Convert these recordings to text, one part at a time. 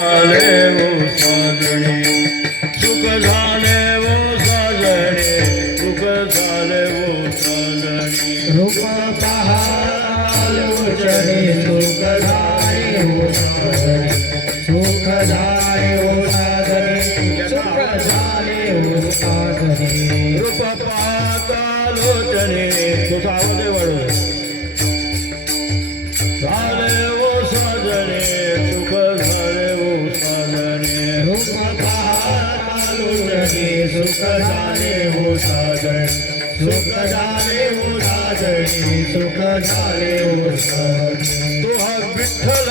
Aleluia. सुखदारे हो सागर सुखदारे हो राजनी सुखदारे हो सागर तुह विठल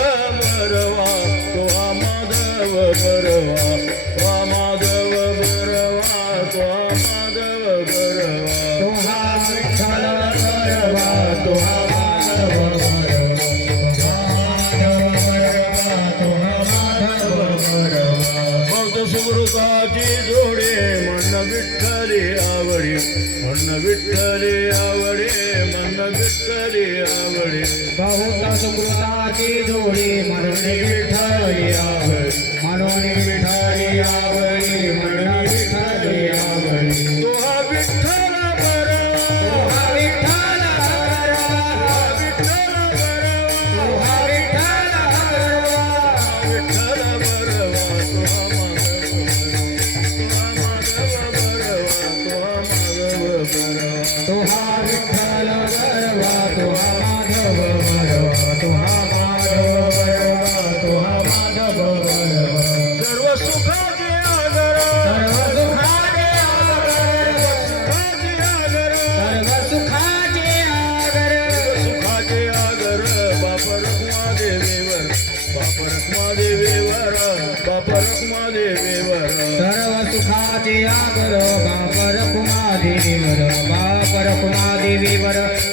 કાજી જોડે મન વિઠ્ઠલે આવડે, મન વિઠ્ઠલે આવડે, મન વિઠ્ઠલે આવડે. બહુ સુકૃતાજી જોડે મરણ વિઠાઈ આવે મરણ વિઠાઈ આવે देवीवर बापर कुणा देवीवर.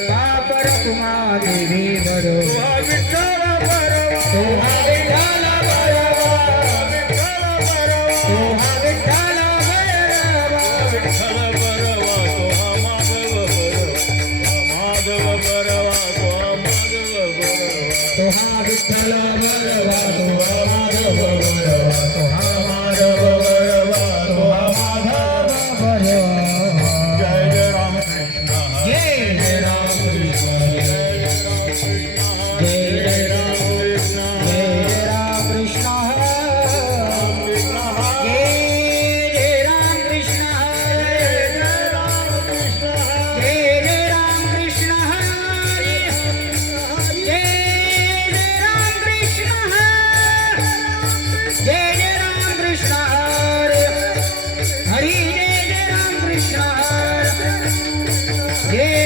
Yeah.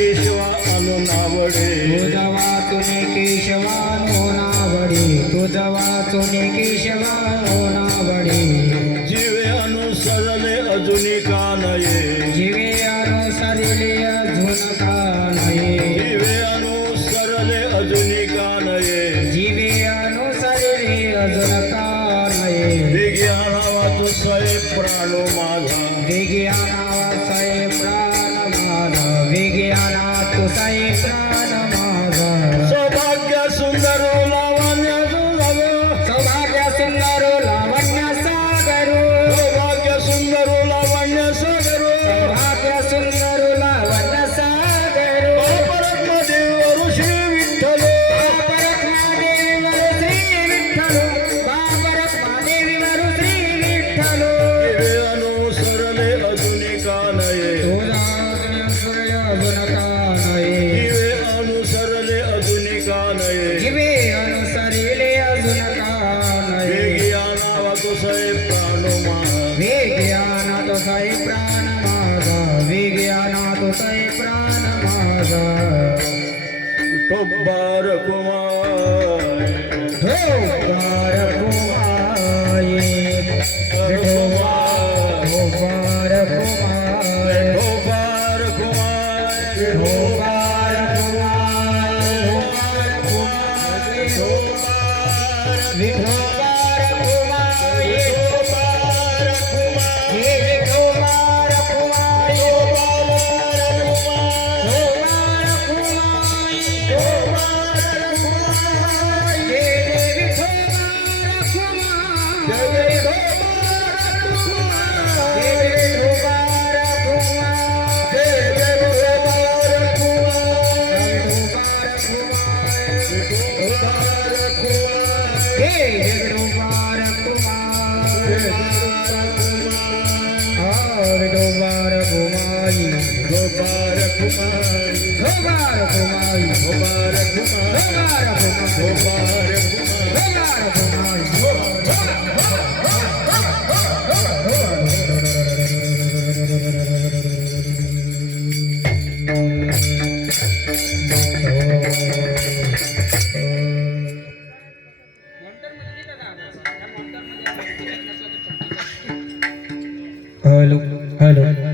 केशवा अनु नावडे. तुझवा तुने केशवा अनु नावडे. तुझवा तुने केशवा नावडे. જીવે અનુસરીલે અજુન કાન હે જ્ઞાન વતુ સહે પ્રાણમાં હે જ્ઞાન તો સહે પ્રાણમાં હે જ્ઞાન તો સહે પ્રાણમાં કુમ Vem, vem. ડુબાર કુમાર ડુબાર કુમારી ડુબાર કુમારી ડુબાર કુમારી ડુબાર કુમાર ડુબાર કુમાર ડુબાર કુમારી ડુબાર કુમારી હલો હલો.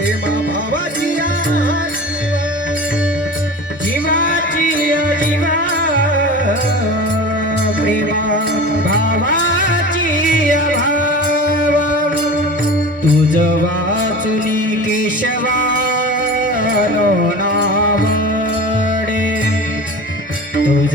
प्रेमा भावाची जीवाची जीवा प्रेमा भावाची तुझ वाचुनी केशवा नो नाम तुझ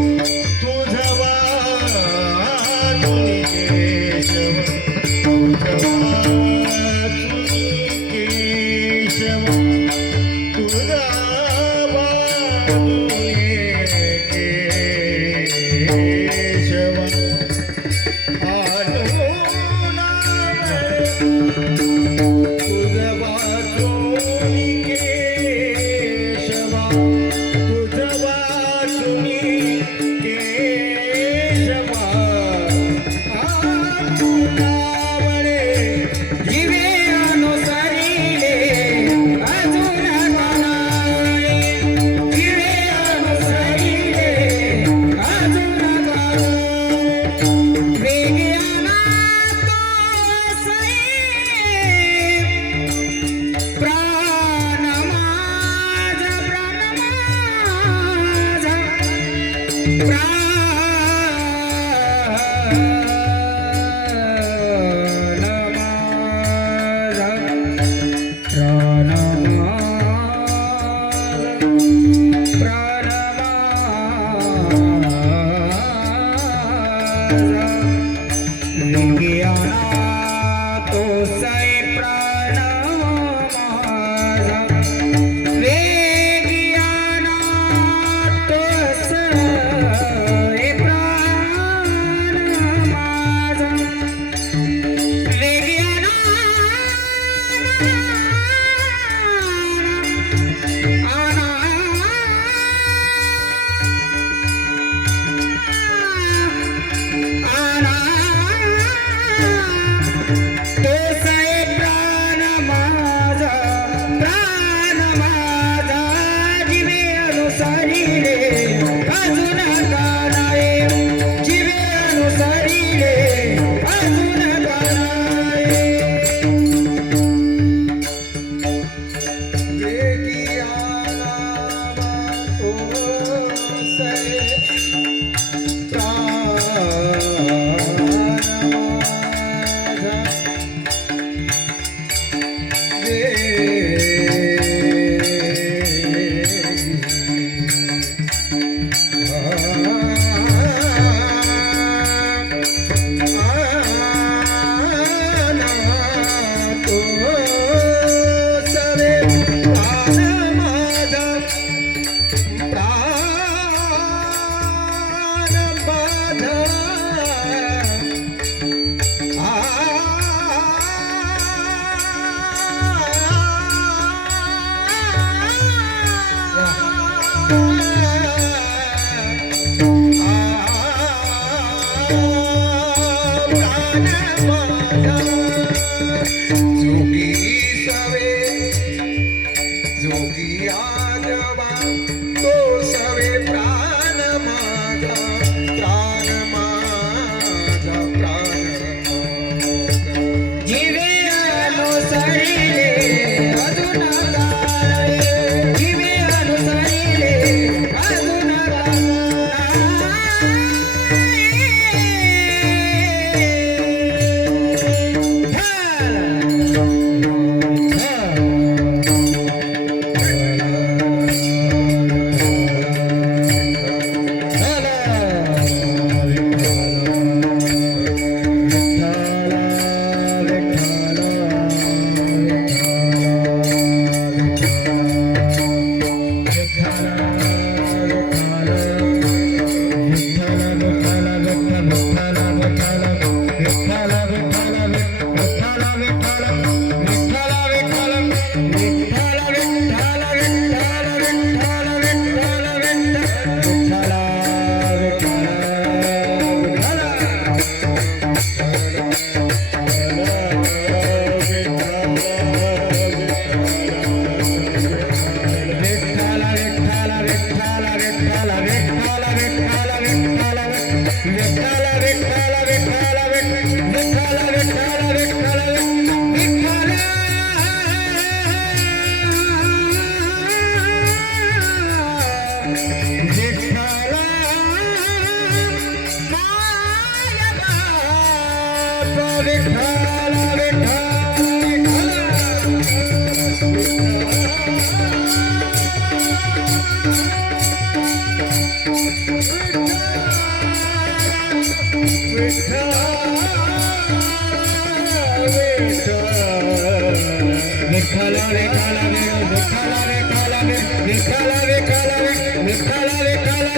Kala ve kala ve kala ve kala ve